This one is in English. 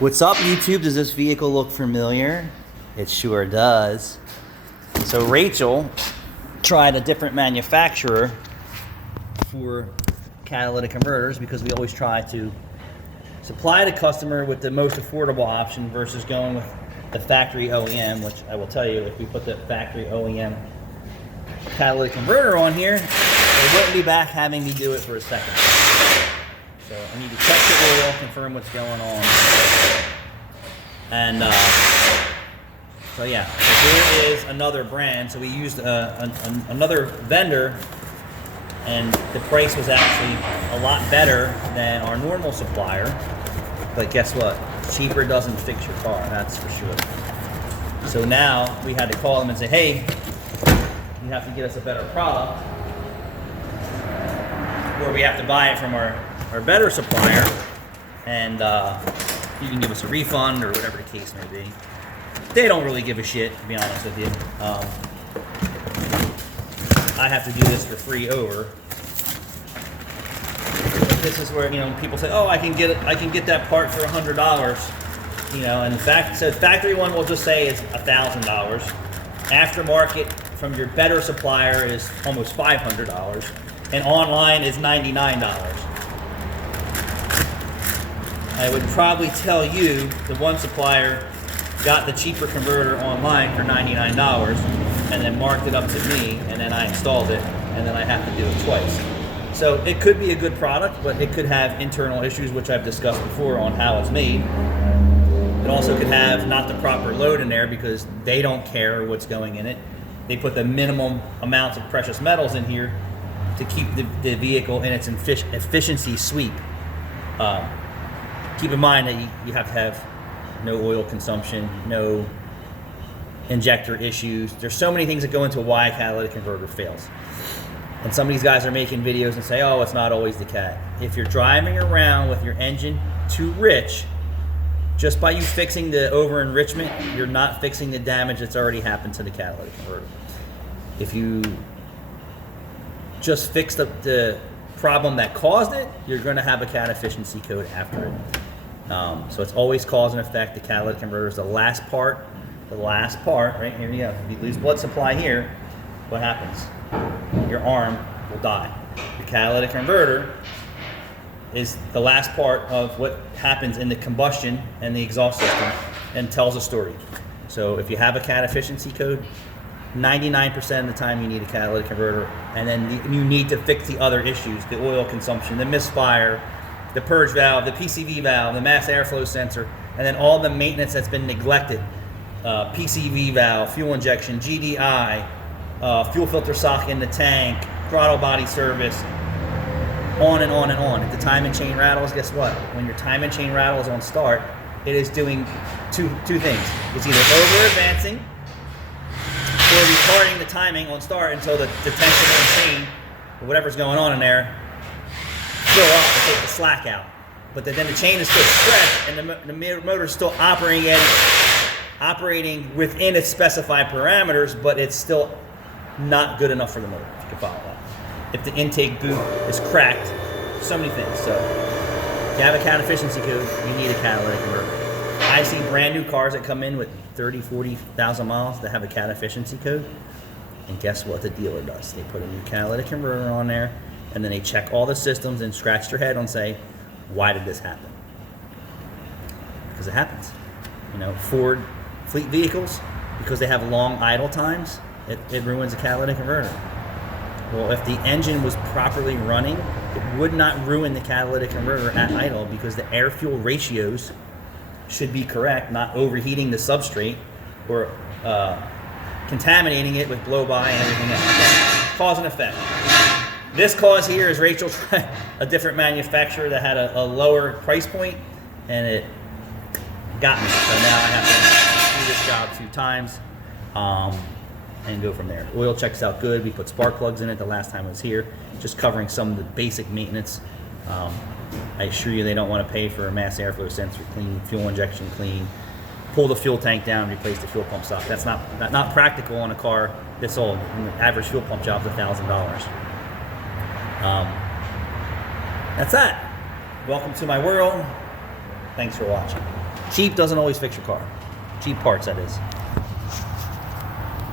What's up, YouTube? Does this vehicle look familiar? It sure does. So Rachel tried a different manufacturer for catalytic converters because we always try to supply the customer with the most affordable option versus going with the factory OEM, which I will tell you, if we put the factory OEM catalytic converter on here, they wouldn't be back having me do it for a second. So I need to check the oil, confirm what's going on. And so yeah, so here is another brand. So we used another vendor, and the price was actually a lot better than our normal supplier. But guess what? Cheaper doesn't fix your car, that's for sure. So now we had to call them and say, hey, you have to get us a better product, or we have to buy it from our better supplier, and you can give us a refund or whatever the case may be. They don't really give a shit, to be honest with you. I have to do this for free over. But this is where, people say, oh, I can get that part for $100. And in fact, so factory one we'll just say is $1,000. Aftermarket from your better supplier is almost $500, and online is $99. I would probably tell you the one supplier got the cheaper converter online for $99 and then marked it up to me, and then I installed it, and then I have to do it twice. So it could be a good product, but it could have internal issues, which I've discussed before on how it's made. It also could have not the proper load in there because they don't care what's going in it. They put the minimum amounts of precious metals in here to keep the vehicle in its efficiency sweep. Keep in mind that you have to have no oil consumption, no injector issues. There's so many things that go into why a catalytic converter fails. And some of these guys are making videos and say, oh, it's not always the cat. If you're driving around with your engine too rich, just by you fixing the over-enrichment, you're not fixing the damage that's already happened to the catalytic converter. If you just fix the problem that caused it, you're going to have a cat efficiency code after it. So it's always cause and effect. The catalytic converter is the last part, right here you go. If you lose blood supply here, what happens? Your arm will die. The catalytic converter is the last part of what happens in the combustion and the exhaust system and tells a story. So if you have a cat efficiency code, 99% of the time you need a catalytic converter, and then you need to fix the other issues, the oil consumption, the misfire, the purge valve, the PCV valve, the mass airflow sensor, and then all the maintenance that's been neglected. PCV valve, fuel injection, GDI, fuel filter socket in the tank, throttle body service, on and on and on. If the time and chain rattles, guess what? When your time and chain rattles on start, it is doing two things. It's either over advancing or retarding the timing on start until the tension and chain, or whatever's going on in there, fill up and take the slack out. But then the chain is still stretched and the motor is still operating within its specified parameters, but it's still not good enough for the motor, if you can follow that. If the intake boot is cracked, so many things. So if you have a cat efficiency code, you need a catalytic converter. I see brand new cars that come in with 30, 40,000 miles that have a cat efficiency code. And guess what the dealer does? They put a new catalytic converter on there, and then they check all the systems and scratch their head and say, why did this happen? Because it happens. Ford fleet vehicles, because they have long idle times, it ruins a catalytic converter. Well, if the engine was properly running, it would not ruin the catalytic converter at idle because the air-fuel ratios should be correct, not overheating the substrate or contaminating it with blow-by and everything else. Cause and effect. This cause here is Rachel tried a different manufacturer that had a lower price point, and it got me. So now I have to do this job 2 times and go from there. Oil checks out good. We put spark plugs in it the last time I was here, just covering some of the basic maintenance. I assure you they don't want to pay for a mass airflow sensor clean, fuel injection clean, pull the fuel tank down, replace the fuel pump socket. That's not practical on a car this old. The average fuel pump job is $1,000. That's that. Welcome to my world. Thanks for watching. Cheap doesn't always fix your car. Cheap parts, that is.